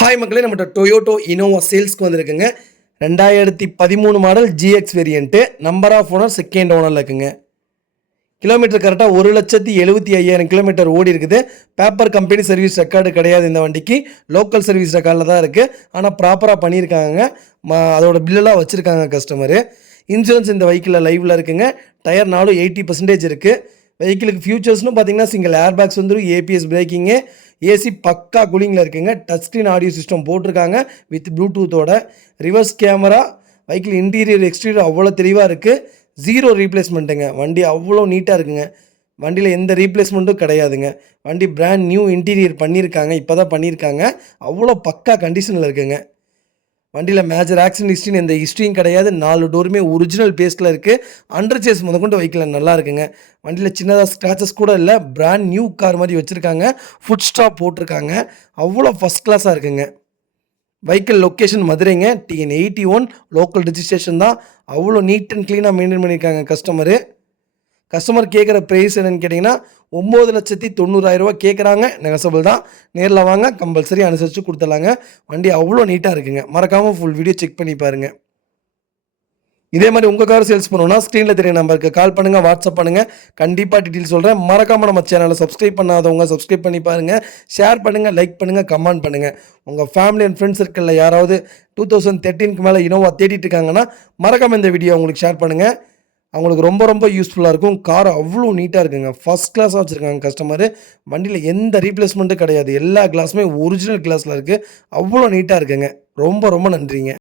Hi மக்களே, நம்மகிட்ட Toyota Innova சேல்ஸ்க்கு வந்திருக்குங்க. 2013 model GX variant. Number of owner second ஓனரில் இருக்குங்க. கிலோமீட்டர் கரெக்டாக 1,75,000 கிலோமீட்டர் ஓடி இருக்குது. பேப்பர் கம்பெனி சர்வீஸ் ரெக்கார்டு கிடையாது இந்த வண்டிக்கு. லோக்கல் சர்வீஸ் ரெக்கார்டில் தான் இருக்குது. ஆனால் ப்ராப்பராக பண்ணியிருக்காங்க. அதோட பில்லெல்லாம் வச்சுருக்காங்க கஸ்டமரு. இன்சூரன்ஸ் இந்த வெஹிக்கிளில் லைவில் இருக்குங்க. டயர் 80% இருக்குது. வெஹிக்கிளுக்கு ஃபியூச்சர்ஸ்னு பார்த்தீங்கன்னா சிங்கிள் ஏர் பேக்ஸ் வந்துடும், ஏபிஎஸ் பிரேக்கிங்கு, ஏசி பக்கா கூலிங்கில் இருக்குங்க. டச் ஸ்க்ரீன் ஆடியோ சிஸ்டம் போட்டிருக்காங்க வித் ப்ளூடூத்தோட. Reverse camera, vehicle interior exterior அவ்வளோ தெளிவாக இருக்குது. ஜீரோ ரீப்ளேஸ்மெண்ட்டுங்க. வண்டி அவ்வளோ நீட்டாக இருக்குங்க. வண்டியில் எந்த ரீப்ளேஸ்மெண்ட்டும் கிடையாதுங்க. வண்டி பிராண்ட் நியூ இன்டீரியர் பண்ணியிருக்காங்க, இப்போ தான் பண்ணியிருக்காங்க. அவ்வளோ பக்கா கண்டிஷனில் இருக்குங்க. வண்டியில் மேஜர் ஆக்சிடென்ட் ஹிஸ்ட்ரின்னு எந்த ஹிஸ்ட்ரியும் கிடையாது. 4 டோருமே ஒரிஜினல் பேஸில் இருக்குது. அண்டர் சேஸ் முதற்கொண்டு வெஹிக்கிள் நல்லா இருக்குங்க. வண்டியில் சின்னதாக ஸ்க்ராச்சஸ் கூட இல்லை. பிராண்ட் நியூ கார் மாதிரி வச்சுருக்காங்க. ஃபுட் ஸ்டாப் போட்டிருக்காங்க. அவ்வளோ ஃபஸ்ட் கிளாஸாக இருக்குங்க. வெஹிக்கிள் லொக்கேஷன் மதுரைங்க. TN 81 லோக்கல் ரிஜிஸ்ட்ரேஷன் தான். அவ்வளோ நீட் அண்ட் க்ளீனாக மெயின்டைன் பண்ணியிருக்காங்க கஸ்டமர் கேட்குற ப்ரைஸ் என்னென்னு கேட்டிங்கன்னா 9,90,000 கேட்குறாங்க. நெகசபிள் தான். நேரில் வாங்க, கம்பல்சரி அனுசரித்து கொடுத்துடலாங்க. வண்டி அவ்வளோ நீட்டாக இருக்குங்க. மறக்காமல் ஃபுல் வீடியோ செக் பண்ணி பாருங்கள். இதே மாதிரி உங்கள் கார் சேல்ஸ் பண்ணணும்னா ஸ்க்ரீனில் தெரிய நம்பருக்கு கால் பண்ணுங்கள், வாட்ஸ்அப் பண்ணுங்கள். கண்டிப்பாக டீட்டெயில் சொல்கிறேன். மறக்காமல் நம்ம சேனலை சப்ஸ்கிரைப் பண்ணாதவங்க சப்ஸ்கிரைப் பண்ணி பாருங்கள். ஷேர் பண்ணுங்கள், லைக் பண்ணுங்கள், கமெண்ட் பண்ணுங்கள். உங்கள் ஃபேமிலி அண்ட் ஃப்ரெண்ட்ஸ் சர்க்கிளில் யாராவது 2013க்கு மேலே இனோவா தேடிட்டு இருக்காங்கன்னா மறக்காமல் இந்த வீடியோ அவங்களுக்கு ஷேர் பண்ணுங்கள். அவங்களுக்கு ரொம்ப ரொம்ப யூஸ்ஃபுல்லாக இருக்கும். கார் அவ்வளோ நீட்டாக இருக்குங்க. ஃபஸ்ட் கிளாஸாக வச்சுருக்காங்க கஸ்டமரு. வண்டியில் எந்த ரீப்ளேஸ்மெண்ட்டும் கிடையாது. எல்லா கிளாஸுமே ஒரிஜினல் கிளாஸில் இருக்குது. அவ்வளோ நீட்டாக இருக்குங்க. ரொம்ப ரொம்ப நன்றிங்க.